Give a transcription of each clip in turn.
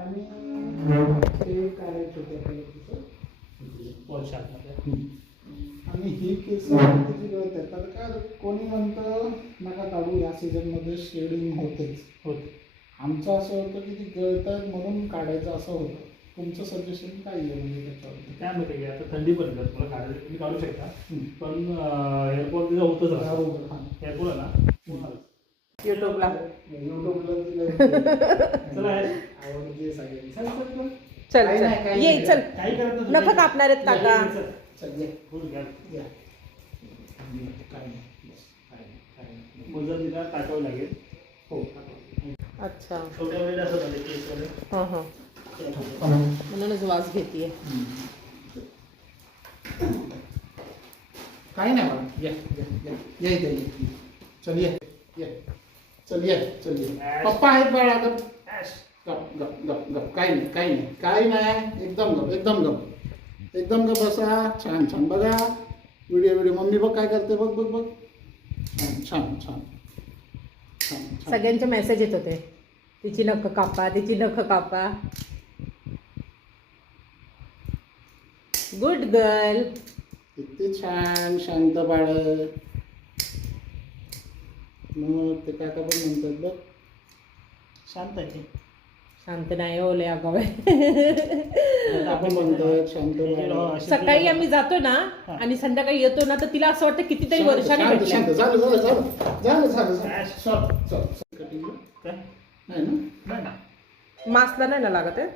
आणि ते काढायचे आणि ही केस त्याची गळतात. तर काय कोणी म्हणतं नका काढू, या सीझनमध्ये शेडिंग होते. आमचं असं होतं की ती गळतात म्हणून काढायचं असं होतं. तुमचं सजेशन काय आहे म्हणजे त्याच्यावर? काय माहिती की आता थंडी पण येतात, मला काढायला तुम्ही काढू शकता, पण एअरपोर्ट तिथं होतच राहतं. एअरपोर्ट ना युट्यूबला चला आवडते सगळ्यांनी. चल चल ये चल. काही करत नाही. नख कापणार आहेत काका. चल ये. या. काय नाही. मोजर तिला टाकावं लागेल. हो. अच्छा छोट्या वेळेला असं झालं की एक वेळेस हां हां म्हणूनच वास घेते. काही नाही बाळा. या या इथे ये. चल ये ये. चल ये चल ये. पप्पा आहेत बाळा. गप गप गप गप गप. काही नाही काही नाही काही नाही. एकदम गप एकदम गप एकदम गप बसा. छान छान बघा व्हिडिओ. मम्मी बघ काय करते. बघ बघ बघ. छान छान छान छान. सगळ्यांचे मेसेज येत होते, तिची नख कापा, तिची नख कापा. Good girl. किती छान शांत बाळ. मग ते काका पण म्हणतात बघ शांत आहे. शांत नाही ओले आगाव आहे. आपण म्हणतात शांत बाळ. सकाळी आम्ही जातो ना आणि संध्याकाळी येतो ना, तर तिला असं वाटतं कितीतरी वर्षांनी शांत भेटलं. शांत. झालं झालं झालं झालं झालं झालं. Sorry sorry. कटिंग नाही ना. मासला नाही ना लागत आहे,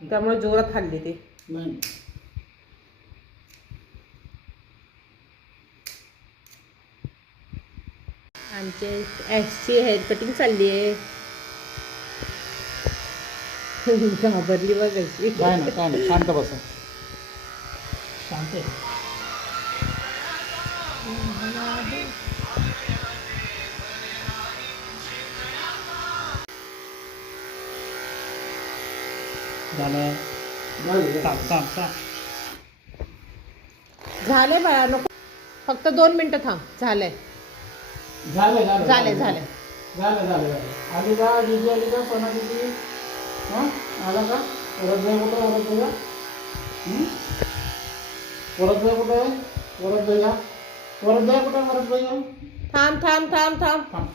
त्यामुळे जोरात खाल्ली ती. नाही. आमचे ॲशची हेअर कटिंग चालली आहे. घाबरली बघ अशी. काय नाही काय नाही. शांत बसा. शांत आहे. झालं. झाले बाळा, नको फक्त 2 मिनिटं थांब. झालंय झालं झालं झाले झाले. झालं झालं. आली का दिदी? आली का सोना दिदी? हां आला का? परत जाय कुठं? परत जाऊया. परत जाय कुठं? परत जाऊया. परत जाय कुठं? परत जाऊया. थांब थांब थांब थांब. थांब.